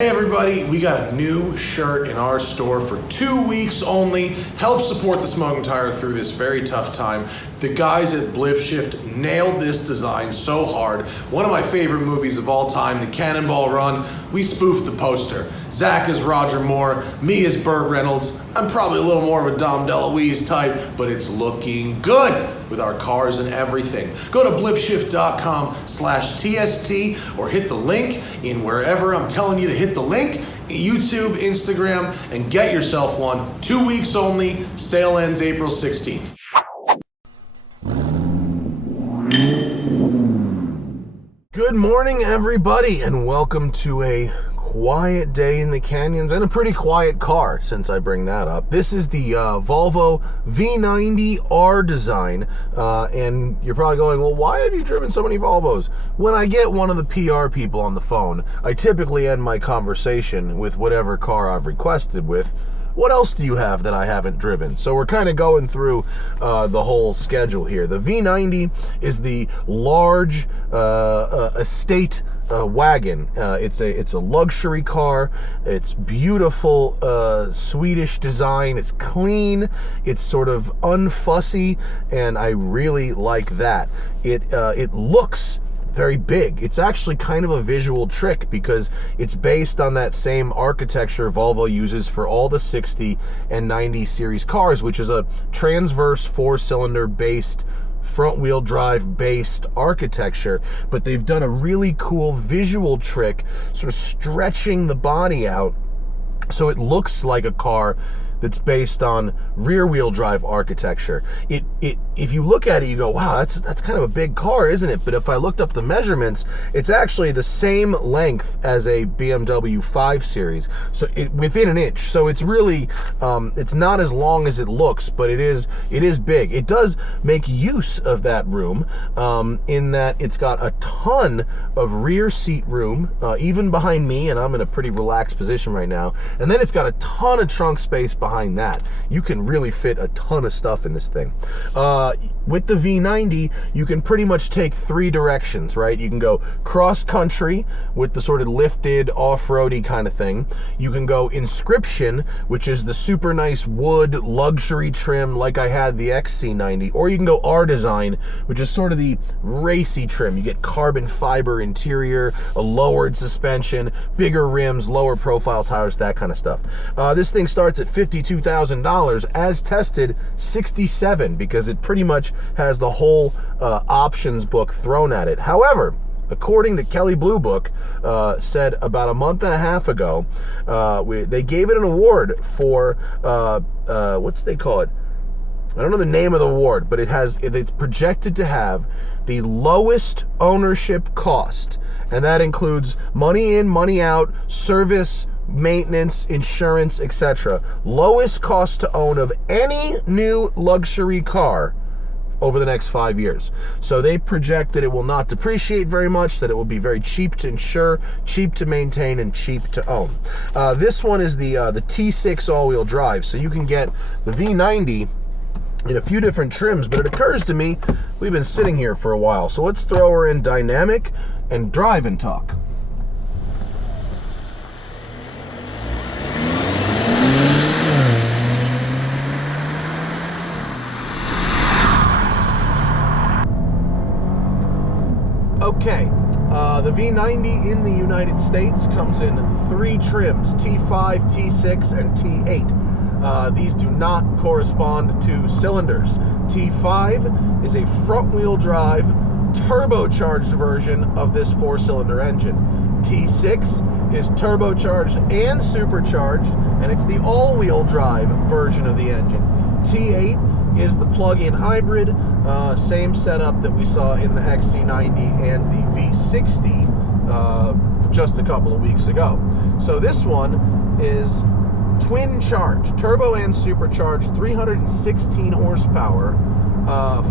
Hey everybody, we got a new shirt in our store for 2 weeks only. Help support the Smoking Tire through this very tough time. The guys at BlipShift nailed this design so hard. One of my favorite movies of all time, The Cannonball Run, we spoofed the poster. Zach is Roger Moore, me is Burt Reynolds. I'm probably a little more of a Dom DeLuise type, but it's looking good with our cars and everything. Go to blipshift.com/TST or hit the link in wherever I'm telling you to hit the link, YouTube, Instagram, and get yourself one. 2 weeks only, sale ends April 16th. Good morning, everybody, and welcome to a quiet day in the canyons and a pretty quiet car, since I bring that up. This is the Volvo V90 R design, and you're probably going, well, why have you driven so many Volvos? When I get one of the PR people on the phone, I typically end my conversation with whatever car I've requested with. What else do you have that I haven't driven? So we're kind of going through the whole schedule here. The V90 is the large estate wagon. It's a luxury car. It's beautiful Swedish design. It's clean. It's sort of unfussy, and I really like that. It looks very big. It's actually kind of a visual trick because it's based on that same architecture Volvo uses for all the 60 and 90 series cars, which is a transverse four-cylinder based front-wheel drive based architecture, but they've done a really cool visual trick sort of stretching the body out so it looks like a car that's based on rear-wheel drive architecture. If you look at it, you go, wow, that's kind of a big car, isn't it? But if I looked up the measurements, it's actually the same length as a BMW 5 Series, so within an inch. So it's really, it's not as long as it looks, but it is big. It does make use of that room, in that it's got a ton of rear seat room, even behind me, and I'm in a pretty relaxed position right now. And then it's got a ton of trunk space behind that. You can really fit a ton of stuff in this thing. With the V90, you can pretty much take three directions, right? You can go cross-country with the sort of lifted, off-roady kind of thing. You can go Inscription, which is the super nice wood luxury trim like I had the XC90, or you can go R-Design, which is sort of the racy trim. You get carbon fiber interior, a lowered suspension, bigger rims, lower profile tires, that kind of stuff. This thing starts at $52,000, as tested $67,000, because it pretty much has the whole options book thrown at it. However, according to Kelley Blue Book, said about a month and a half ago, they gave it an award for, what's they call it? I don't know the name of the award, but it's projected to have the lowest ownership cost, and that includes money in, money out, service, maintenance, insurance, etc. Lowest cost to own of any new luxury car over the next 5 years. So they project that it will not depreciate very much, that it will be very cheap to insure, cheap to maintain, and cheap to own. This one is the T6 all-wheel drive, so you can get the V90 in a few different trims, but it occurs to me we've been sitting here for a while, so let's throw her in dynamic and drive and talk. Okay, the V90 in the United States comes in three trims, T5, T6, and T8. These do not correspond to cylinders. T5 is a front-wheel drive, turbocharged version of this four-cylinder engine. T6 is turbocharged and supercharged, and it's the all-wheel drive version of the engine. T8 is the plug-in hybrid, same setup that we saw in the XC90 and the V60 just a couple of weeks ago. So this one is twin charged, turbo and supercharged, 316 horsepower,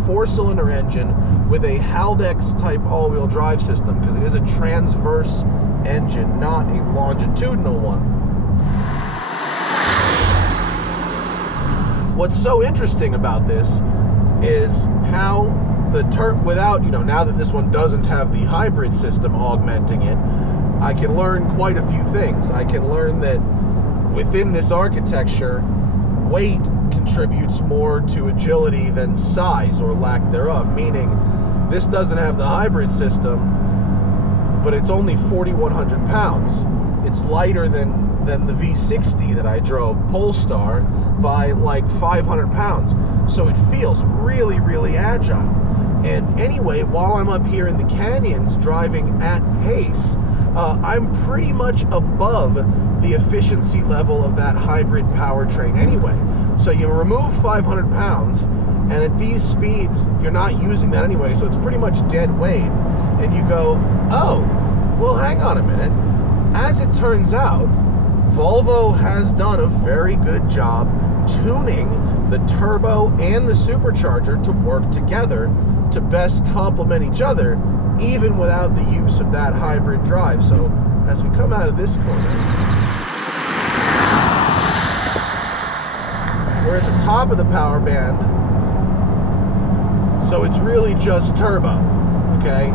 four-cylinder engine with a haldex type all-wheel drive system, because it is a transverse engine, not a longitudinal one. What's so interesting about this is how the without, now that this one doesn't have the hybrid system augmenting it, I can learn quite a few things. I can learn that within this architecture, weight contributes more to agility than size or lack thereof, meaning this doesn't have the hybrid system, but it's only 4,100 pounds. It's lighter than the V60 that I drove, Polestar, by like 500 pounds. So it feels really, really agile. And anyway, while I'm up here in the canyons driving at pace, I'm pretty much above the efficiency level of that hybrid powertrain anyway. So you remove 500 pounds, and at these speeds, you're not using that anyway, so it's pretty much dead weight. And you go, oh, well, hang on a minute. As it turns out, Volvo has done a very good job tuning the turbo and the supercharger to work together to best complement each other, even without the use of that hybrid drive. So as we come out of this corner, we're at the top of the power band, so it's really just turbo, okay?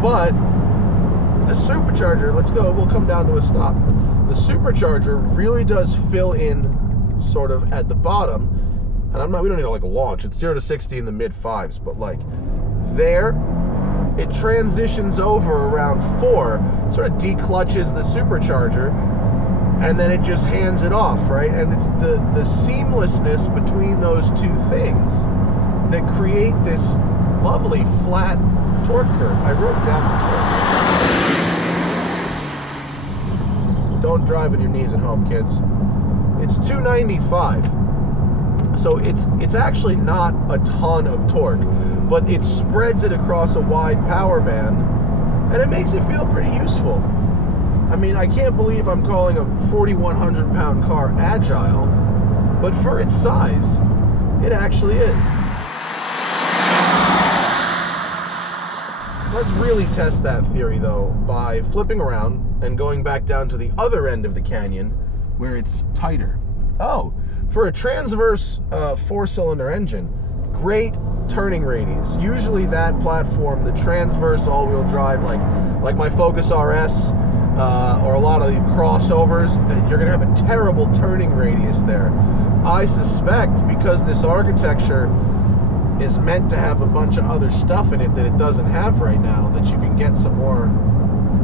But the supercharger, we'll come down to a stop. The supercharger really does fill in sort of at the bottom, and we don't need to like launch. It's 0 to 60 in the mid 5s, but like there, it transitions over around 4, sort of declutches the supercharger, and then it just hands it off, right? And it's the seamlessness between those two things that create this lovely flat torque curve. I wrote down the torque. Don't drive with your knees at home, kids. It's 295. So it's actually not a ton of torque, but it spreads it across a wide power band, and it makes it feel pretty useful. I mean, I can't believe I'm calling a 4,100 pound car agile, but for its size, it actually is. Let's really test that theory though by flipping around and going back down to the other end of the canyon where it's tighter. Oh, for a transverse 4-cylinder engine, great turning radius. Usually that platform, the transverse all-wheel drive, like my Focus RS or a lot of the crossovers, you're going to have a terrible turning radius there. I suspect because this architecture is meant to have a bunch of other stuff in it that it doesn't have right now, that you can get some more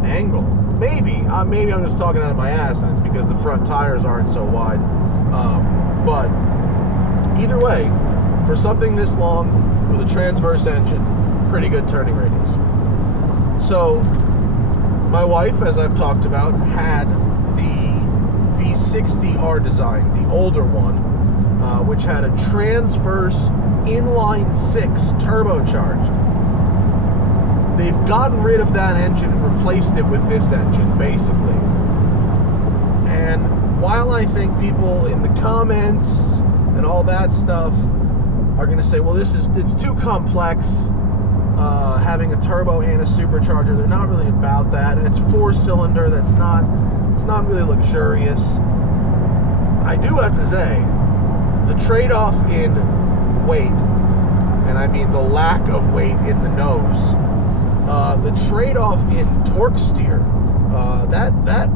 angle. Maybe I'm just talking out of my ass, and it's because the front tires aren't so wide. But either way, for something this long with a transverse engine, pretty good turning radius. So my wife, as I've talked about, had the V60R design, the older one, which had a transverse inline six turbocharged. They've gotten rid of that engine and replaced it with this engine, basically. And while I think people in the comments and all that stuff are going to say, well, it's too complex, having a turbo and a supercharger, they're not really about that, and it's 4-cylinder, it's not really luxurious. I do have to say, the trade-off in weight, and I mean the lack of weight in the nose, the trade-off in torque steer, that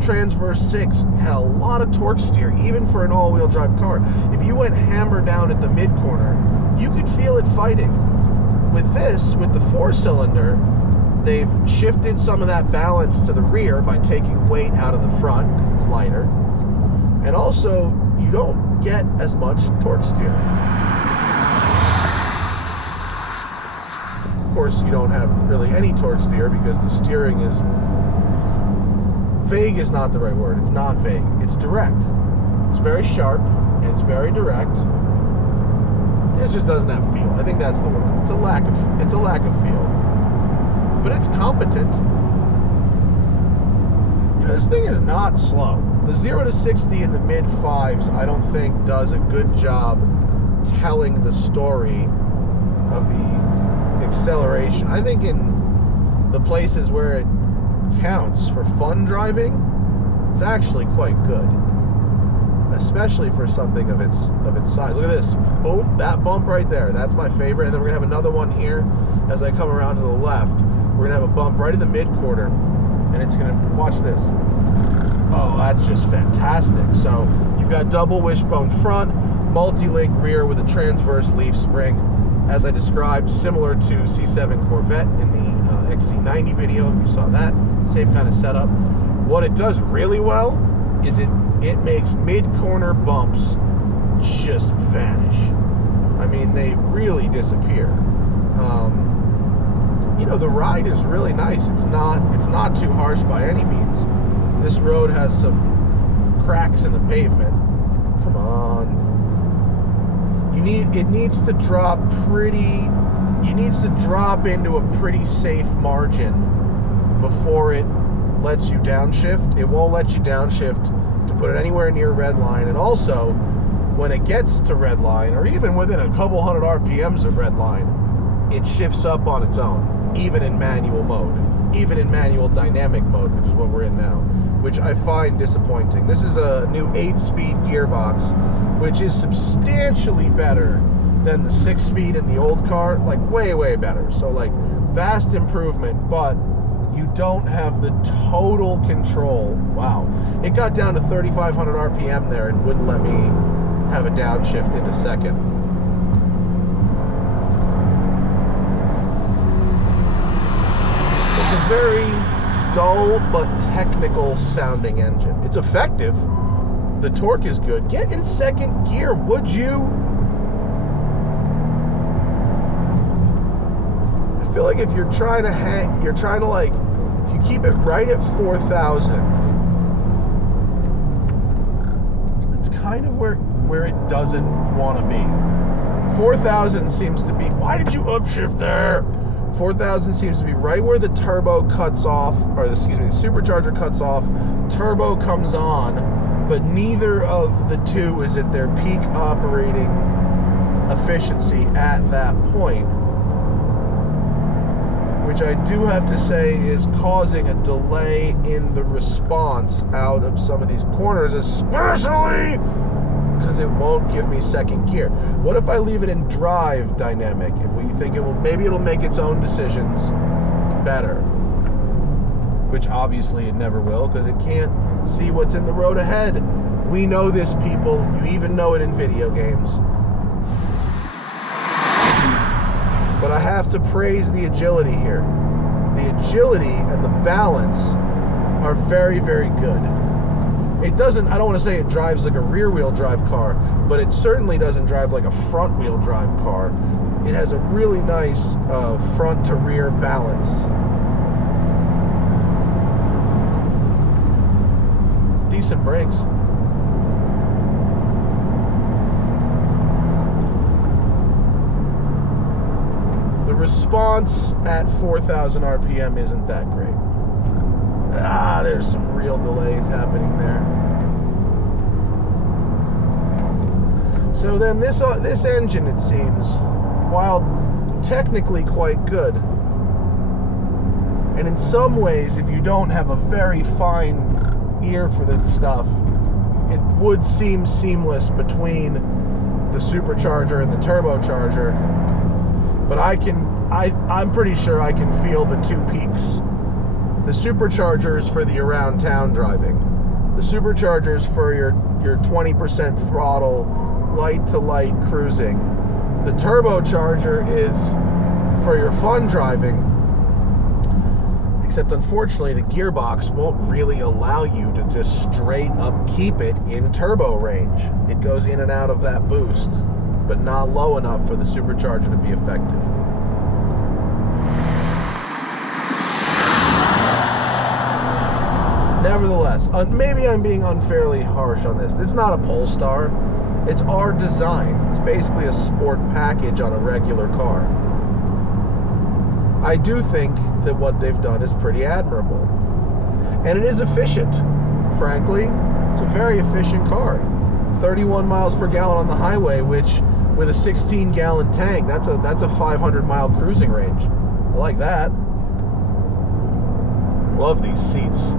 transverse 6 had a lot of torque steer, even for an all-wheel drive car. If you went hammer down at the mid-corner, you could feel it fighting. With this, with the 4-cylinder, they've shifted some of that balance to the rear by taking weight out of the front because it's lighter, and also you don't get as much torque steer. Of course, you don't have really any torque steer because the steering is vague. Is not the right word. It's not vague. It's direct. It's very sharp and it's very direct. It just doesn't have feel. I think that's the word. It's a lack of feel. But it's competent. You know, this thing is not slow. The 0 to 60 in the mid 5s, I don't think does a good job telling the story of the acceleration. I think in the places where it counts for fun driving, it's actually quite good, especially for something of its size. Look at this. Boom, that bump right there. That's my favorite. And then we're gonna have another one here as I come around to the left. We're gonna have a bump right in the mid quarter, and it's gonna, watch this. Oh, that's just fantastic. So you've got double wishbone front, multi-link rear with a transverse leaf spring, as I described, similar to C7 Corvette in the XC90 video, if you saw that. Same kind of setup. What it does really well is it makes mid-corner bumps just vanish. I mean, they really disappear. You know, the ride is really nice. It's not too harsh by any means. This road has some cracks in the pavement. Come on. It needs to drop into a pretty safe margin before it lets you downshift. It won't let you downshift to put it anywhere near red line. And also, when it gets to red line, or even within a couple hundred RPMs of red line, it shifts up on its own, even in manual mode, even in manual dynamic mode, which is what we're in now, which I find disappointing. This is a new 8-speed gearbox, which is substantially better than the 6-speed in the old car, like way, way better. So like vast improvement, but you don't have the total control. Wow. It got down to 3,500 RPM there and wouldn't let me have a downshift in a second. It's a very dull but technical sounding engine. It's effective. The torque is good. Get in second gear, would you? I feel like if you're trying to if you keep it right at 4,000, it's kind of where it doesn't want to be. 4,000 seems to be, why did you upshift there? 4,000 seems to be right where the turbo cuts off, or excuse me, the supercharger cuts off, turbo comes on, but neither of the two is at their peak operating efficiency at that point, which I do have to say is causing a delay in the response out of some of these corners, especially because it won't give me second gear. What if I leave it in drive dynamic? If we think maybe it'll make its own decisions better, which obviously it never will because it can't see what's in the road ahead. We know this, people. You even know it in video games. But I have to praise the agility here. The agility and the balance are very, very good. It doesn't, I don't want to say it drives like a rear-wheel drive car, but it certainly doesn't drive like a front-wheel drive car. It has a really nice front-to-rear balance. Decent brakes. The response at 4,000 RPM isn't that great. There's some real delays happening there. So then this engine, it seems, while technically quite good, and in some ways, if you don't have a very fine ear for this stuff, it would seem seamless between the supercharger and the turbocharger. But I'm pretty sure I can feel the two peaks. The superchargers for the around town driving. The superchargers for your 20% throttle, light to light cruising. The turbocharger is for your fun driving. Except unfortunately the gearbox won't really allow you to just straight up keep it in turbo range. It goes in and out of that boost, but not low enough for the supercharger to be effective. Nevertheless, maybe I'm being unfairly harsh on this. It's not a Polestar. It's our design. It's basically a sport package on a regular car. I do think that what they've done is pretty admirable. And it is efficient, frankly. It's a very efficient car. 31 miles per gallon on the highway, which with a 16-gallon tank, that's a 500-mile cruising range. I like that. Love these seats.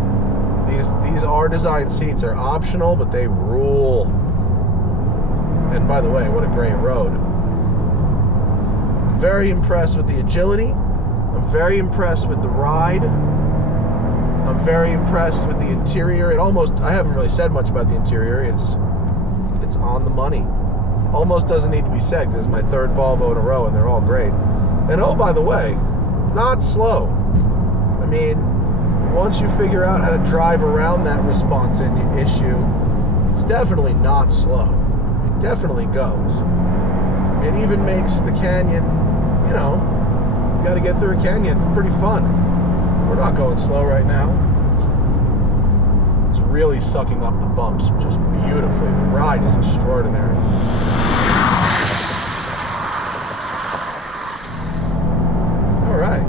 These R-Design seats are optional, but they rule. And by the way, what a great road. Very impressed with the agility. I'm very impressed with the ride. I'm very impressed with the interior. I haven't really said much about the interior. It's on the money. Almost doesn't need to be said because it's my third Volvo in a row and they're all great. And oh, by the way, not slow. I mean, once you figure out how to drive around that response issue, it's definitely not slow. It definitely goes. It even makes the canyon, you got to get through a canyon. It's pretty fun. We're not going slow right now. It's really sucking up the bumps just beautifully. The ride is extraordinary. All right.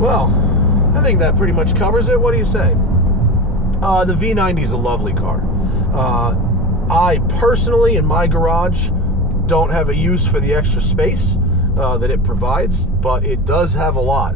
Well, I think that pretty much covers it. What do you say? The V90 is a lovely car. I personally, in my garage, don't have a use for the extra space that it provides, but it does have a lot.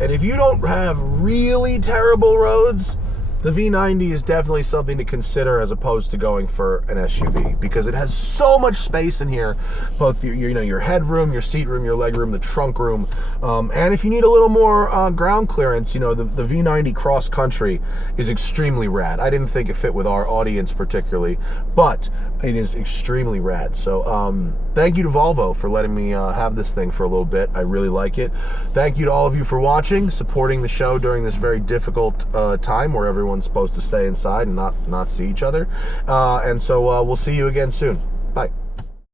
And if you don't have really terrible roads, the V90 is definitely something to consider as opposed to going for an SUV, because it has so much space in here, both your headroom, your seat room, your leg room, the trunk room, and if you need a little more ground clearance, the V90 cross country is extremely rad. I didn't think it fit with our audience particularly, but it is extremely rad. So thank you to Volvo for letting me have this thing for a little bit. I really like it. Thank you to all of you for watching, supporting the show during this very difficult time where everyone's supposed to stay inside and not see each other. And so we'll see you again soon.